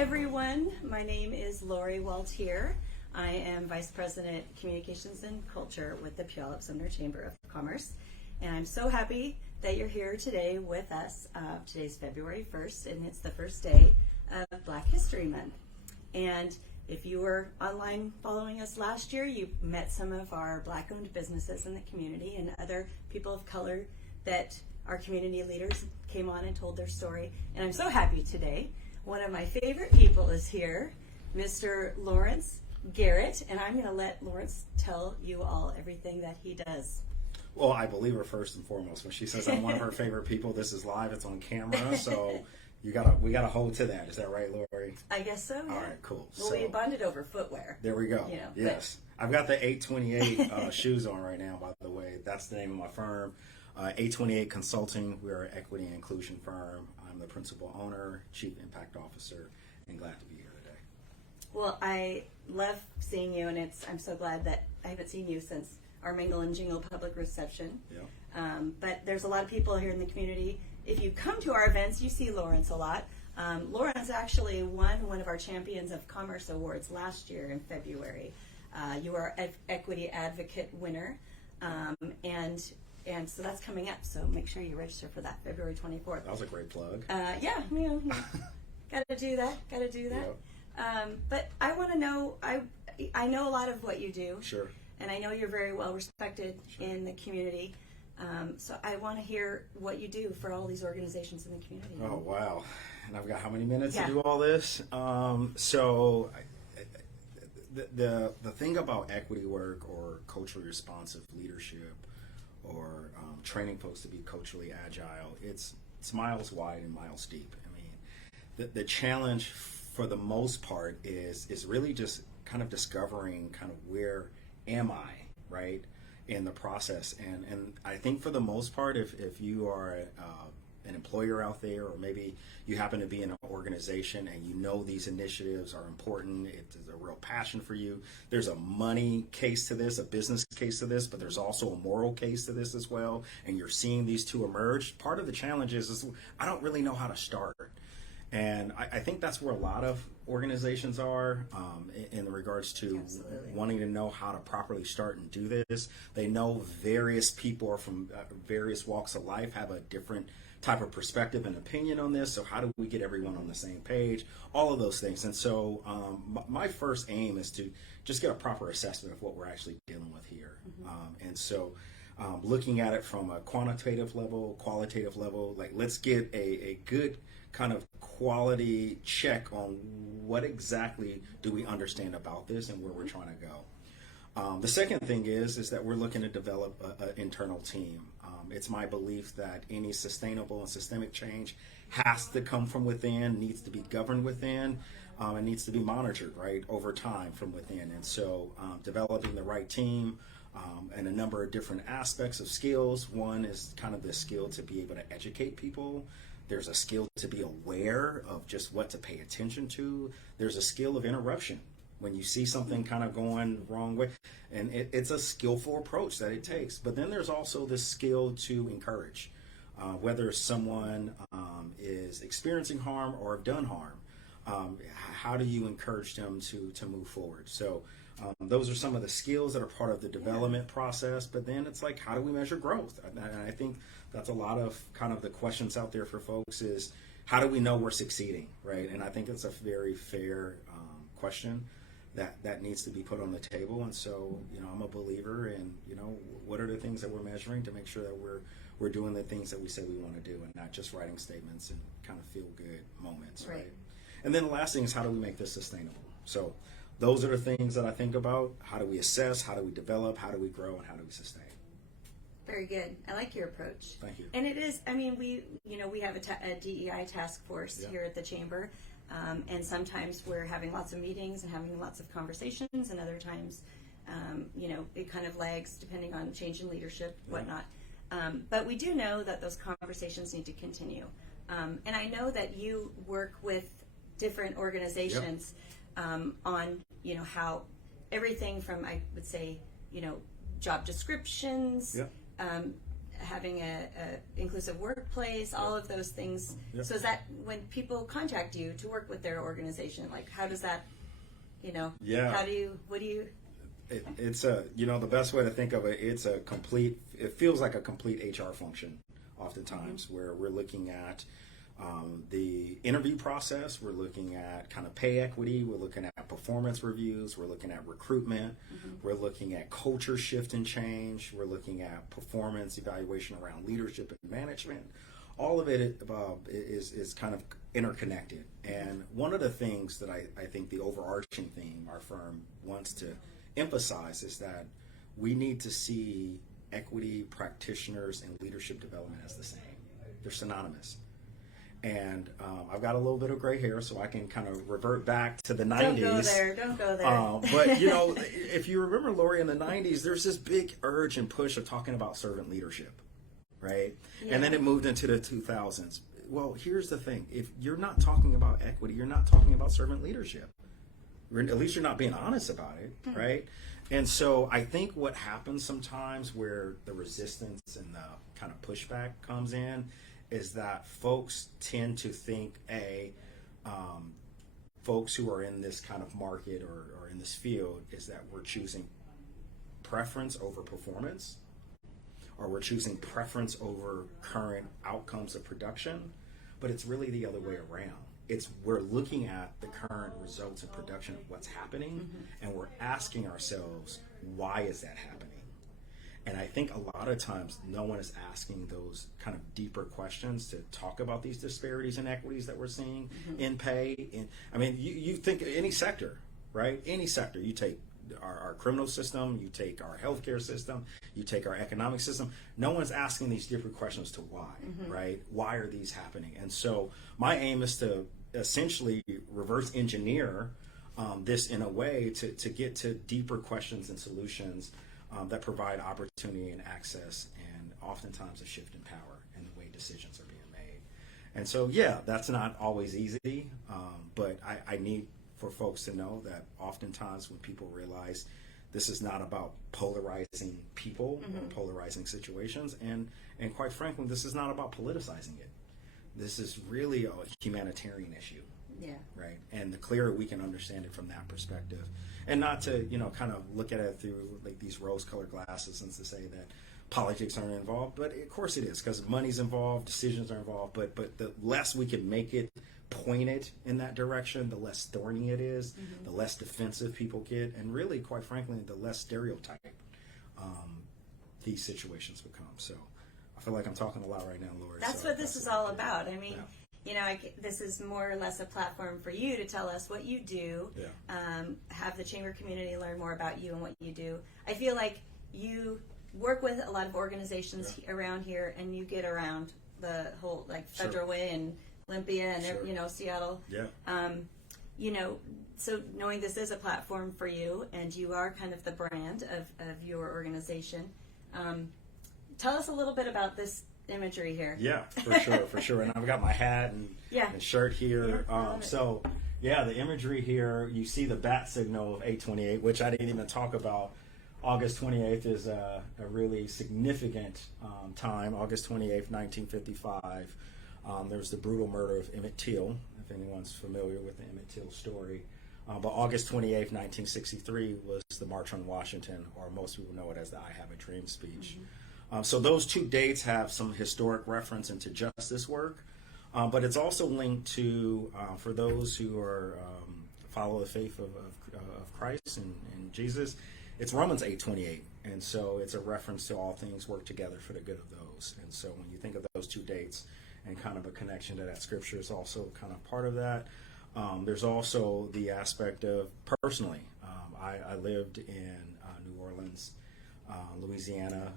everyone. My name is Lori Waltier. I am Vice President Communications and Culture with the Puyallup-Sumner Chamber of Commerce. And I'm so happy that you're here today with us. Today's February 1st, and it's the first day of Black History Month. And if you were online following us last year, you met some of our Black-owned businesses in the community and other people of color that our community leaders came on and told their story. And I'm so happy today. One of my favorite people is here, Mr. Lawrence Garrett, and I'm going to let Lawrence tell you all everything that he does. Well, I believe her first and foremost. When she says I'm one of her favorite people, this is live, it's on camera, so we gotta hold to that. Is that right, Lori? I guess so, yeah. All right, cool. Well, so, we bonded over footwear. There we go. You know, yes. I've got the 828 shoes on right now, by the way. That's the name of my firm. 828 Consulting. We're an equity and inclusion firm. I'm the principal owner, chief impact officer, and glad to be here today. Well, I love seeing you, and I'm so glad that I haven't seen you since our Mingle and Jingle public reception. Yeah. But there's a lot of people here in the community. If you come to our events, you see Lawrence a lot. Lawrence actually won one of our Champions of Commerce awards last year in February. You are an Equity Advocate winner, and so that's coming up. So make sure you register for that February 24th. That was a great plug. Yeah. Gotta do that. Yep. But I want to know. I know a lot of what you do. Sure. And I know you're very well respected in the community. So I want to hear what you do for all these organizations in the community. Oh, wow. And I've got how many minutes Yeah. to do all this? The thing about equity work or culturally responsive leadership or training folks to be culturally agile, it's miles wide and miles deep. I mean, the challenge for the most part is really just kind of discovering kind of where am I, right, in the process. And I think for the most part, if you are an employer out there, or maybe you happen to be in an organization and you know these initiatives are important, it's a real passion for you, there's a money case to this, a business case to this, but there's also a moral case to this as well, and you're seeing these two emerge, part of the challenge is I don't really know how to start. And I think that's where a lot of organizations are in regards to Absolutely. wanting to know how to properly start and do this. They know various people are from various walks of life, have a different type of perspective and opinion on this. So how do we get everyone on the same page? All of those things. And so my first aim is to just get a proper assessment of what we're actually dealing with here. Mm-hmm. And so looking at it from a quantitative level, qualitative level, like let's get a good kind of quality check on what exactly do we understand about this and where we're trying to go. The second thing is that we're looking to develop an internal team. It's my belief that any sustainable and systemic change has to come from within, needs to be governed within, and needs to be monitored, right, over time from within. And so developing the right team and a number of different aspects of skills. One is kind of the skill to be able to educate people. There's a skill to be aware of just what to pay attention to. There's a skill of interruption when you see something kind of going the wrong way. And it's a skillful approach that it takes. But then there's also the skill to encourage, whether someone is experiencing harm or have done harm. How do you encourage them to move forward? So those are some of the skills that are part of the development process. But then it's like, how do we measure growth? And I think that's a lot of kind of the questions out there for folks is, how do we know we're succeeding, right? And I think it's a very fair question that needs to be put on the table. And so, I'm a believer in, what are the things that we're measuring to make sure that we're doing the things that we say we want to do and not just writing statements and kind of feel good moments, right? And then the last thing is, how do we make this sustainable? So those are the things that I think about. How do we assess? How do we develop? How do we grow? And how do we sustain? Very good. I like your approach. Thank you. And it is, we have a DEI task force here at the Chamber. And sometimes we're having lots of meetings and having lots of conversations, and other times, it kind of lags depending on change in leadership, whatnot. But we do know that those conversations need to continue. And I know that you work with different organizations on, how everything from, I would say, job descriptions, having a inclusive workplace, all of those things. Yep. So is that when people contact you to work with their organization, like how does that, how do you, what do you? It's the best way to think of it, it feels like a complete HR function oftentimes, where we're looking at the interview process, we're looking at kind of pay equity, we're looking at performance reviews, we're looking at recruitment, we're looking at culture shift and change, we're looking at performance evaluation around leadership and management. All of it is kind of interconnected. And one of the things that I think the overarching theme our firm wants to emphasize is that we need to see equity practitioners and leadership development as the same. They're synonymous. And I've got a little bit of gray hair, so I can kind of revert back to the 90s. Don't go there. But, if you remember, Lori, in the 90s, there's this big urge and push of talking about servant leadership, right? Yeah. And then it moved into the 2000s. Well, here's the thing. If you're not talking about equity, you're not talking about servant leadership. At least you're not being honest about it, right? And so I think what happens sometimes where the resistance and the kind of pushback comes in is that folks tend to think, folks who are in this kind of market or in this field, is that we're choosing preference over performance, or we're choosing preference over current outcomes of production, but it's really the other way around. We're looking at the current results of production of what's happening, and we're asking ourselves, why is that happening? And I think a lot of times no one is asking those kind of deeper questions to talk about these disparities and inequities that we're seeing in pay. You think any sector, right? Any sector. You take our criminal system, you take our healthcare system, you take our economic system. No one's asking these deeper questions to why, right? Why are these happening? And so my aim is to essentially reverse engineer this in a way to get to deeper questions and solutions that provide opportunity and access, and oftentimes a shift in power and the way decisions are being made. And so, that's not always easy, but I need for folks to know that oftentimes when people realize this is not about polarizing people or polarizing situations, and quite frankly, this is not about politicizing it. This is really a humanitarian issue. Yeah. Right. And the clearer we can understand it from that perspective, and not to, kind of look at it through like these rose-colored glasses and to say that politics aren't involved, but of course it is, because money's involved, decisions are involved, but the less we can make it pointed in that direction, the less thorny it is, the less defensive people get, and really, quite frankly, the less stereotype these situations become. So I feel like I'm talking a lot right now, Lori. That's what this is all about. I mean, this is more or less a platform for you to tell us what you do, have the chamber community learn more about you and what you do. I feel like you work with a lot of organizations around here, and you get around the whole, like, Federal Way and Olympia and, Seattle. Yeah. So knowing this is a platform for you, and you are kind of the brand of your organization, tell us a little bit about this imagery here. Yeah, for sure. And I've got my hat and shirt here. The imagery here, you see the bat signal of 8/28, which I didn't even talk about. August 28th is a really significant time. August 28th, 1955. There was the brutal murder of Emmett Till, if anyone's familiar with the Emmett Till story. But August 28th, 1963 was the March on Washington, or most people know it as the I Have a Dream speech. So those two dates have some historic reference into justice work, but it's also linked to, for those who are follow the faith of Christ and Jesus, it's Romans 8:28, and so it's a reference to all things work together for the good of those. And so when you think of those two dates and kind of a connection to that scripture is also kind of part of that. There's also the aspect of personally. I lived in New Orleans, Louisiana,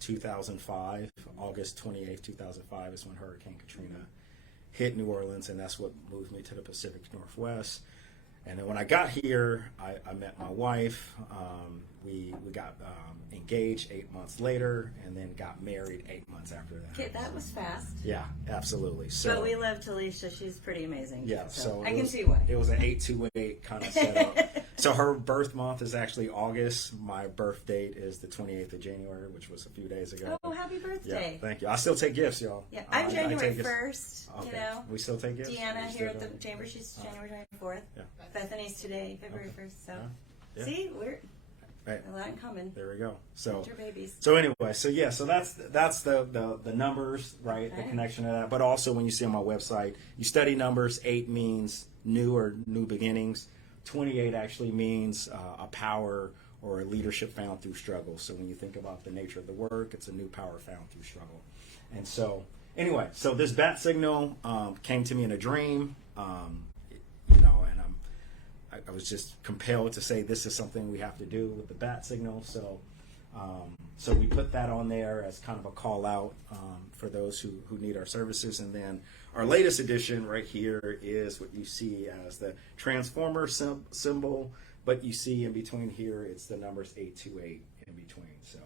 2005. August 28th, 2005 is when Hurricane Katrina hit New Orleans, and that's what moved me to the Pacific Northwest. And then when I got here, I met my wife. We got engaged 8 months later, and then got married 8 months after that. Okay, that was fast. Yeah, absolutely. So, but we love Talisha. She's pretty amazing. Yeah, so I can see why. It was an 828 kind of setup. So her birth month is actually August. My birth date is the 28th of January, which was a few days ago. Oh, happy Yeah, birthday. thank you. I still take gifts, y'all. Yeah, I'm January take gifts. 1st, Okay. you know. We still take gifts? Deanna We here still at the do? Chamber, she's January 24th. Yeah. Bethany's today, February 1st. So, Yeah. see, we're Right. a lot in common. There we go. So, Winter babies. so anyway, so that's the numbers, right? The Right. connection to that. But also, when you see on my website, you study numbers. 8 means new or new beginnings. 28 actually means a power or a leadership found through struggle. So when you think about the nature of the work, it's a new power found through struggle. And so, anyway, so this bat signal came to me in a dream, you know, and I was just compelled to say this is something we have to do with the bat signal. So, so we put that on there as kind of a call out for those who need our services. And then our latest edition right here is what you see as the transformer symbol, but you see in between here it's the numbers 828 in between. So,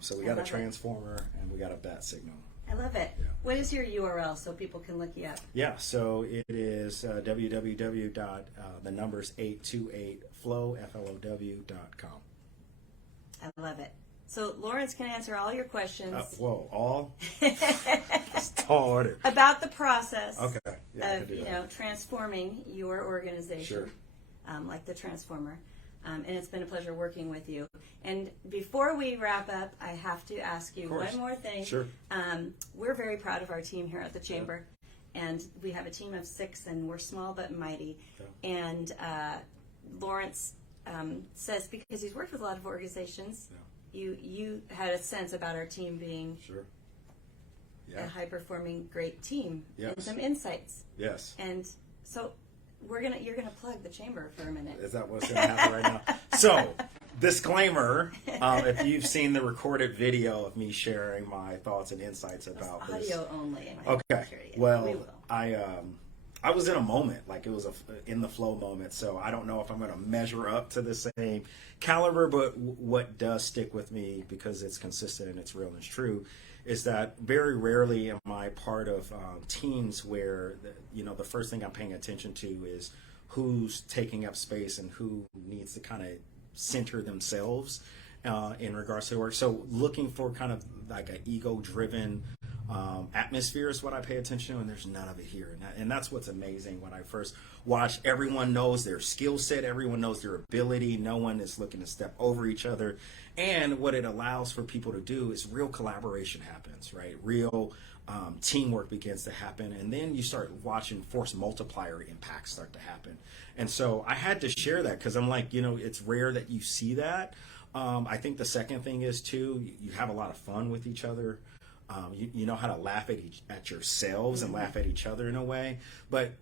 so we got a transformer and we got a bat signal. I love it. Yeah. What is your URL so people can look you up? Yeah, so it is www.828flow.com. I love it. So Lawrence can answer all your questions Whoa, all? It's tall order. about the process Okay. Yeah, I can of do that. transforming your organization, Sure. like the transformer. And it's been a pleasure working with you. And before we wrap up, I have to ask you course. one more thing. Sure. We're very proud of our team here at the Chamber. And we have a team of 6, and we're small but mighty. Yeah. And Lawrence says, because he's worked with a lot of organizations, you had a sense about our team being Sure. a Yeah. high-performing, great team, and Yes. some insights. Yes. And so you're gonna plug the Chamber for a minute. Is that what's going to happen right now? So, disclaimer, if you've seen the recorded video of me sharing my thoughts and insights about It's this. audio only. And I Okay. can't hear you. We Well, will. I was in a moment, like it was a in the flow moment. So I don't know if I'm going to measure up to the same caliber, but what does stick with me because it's consistent and it's real and it's true, is that very rarely am I part of teams where the first thing I'm paying attention to is who's taking up space and who needs to kind of center themselves in regards to work. So looking for kind of like an ego-driven atmosphere is what I pay attention to, and there's none of it here. And that's what's amazing when I first watch. Everyone knows their skill set, everyone knows their ability, no one is looking to step over each other. And what it allows for people to do is real collaboration happens, right? Real teamwork begins to happen, and then you start watching force multiplier impacts start to happen. And so I had to share that because I'm like, it's rare that you see that. I think the second thing is too, you have a lot of fun with each other. You know how to laugh at yourselves and laugh at each other in a way. But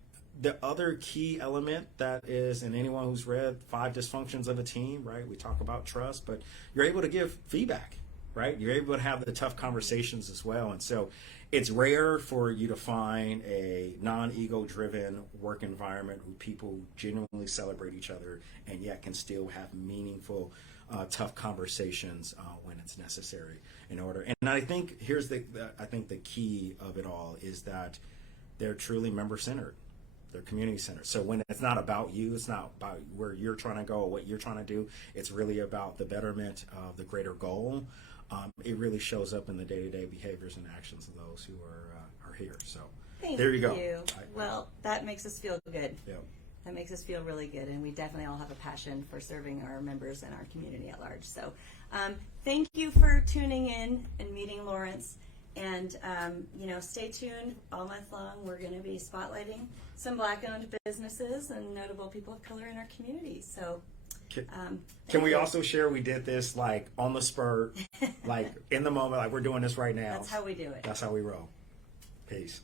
the other key element that is, and anyone who's read 5 Dysfunctions of a Team, right? We talk about trust, but you're able to give feedback, right? You're able to have the tough conversations as well. And so it's rare for you to find a non-ego driven work environment where people genuinely celebrate each other and yet can still have meaningful tough conversations when it's necessary in order. And I think here's the key of it all is that they're truly member centered. They're community centered. So when it's not about you, it's not about where you're trying to go or what you're trying to do. It's really about the betterment of the greater goal. It really shows up in the day-to-day behaviors and actions of those who are here. So there you go. Well, that makes us feel good. Yeah. That makes us feel really good, and we definitely all have a passion for serving our members and our community at large. So thank you for tuning in and meeting Lawrence. And, stay tuned all month long. We're going to be spotlighting some Black-owned businesses and notable people of color in our community. So can we also share we did this like on the spur, like in the moment, like we're doing this right now. That's how we do it. That's how we roll. Peace.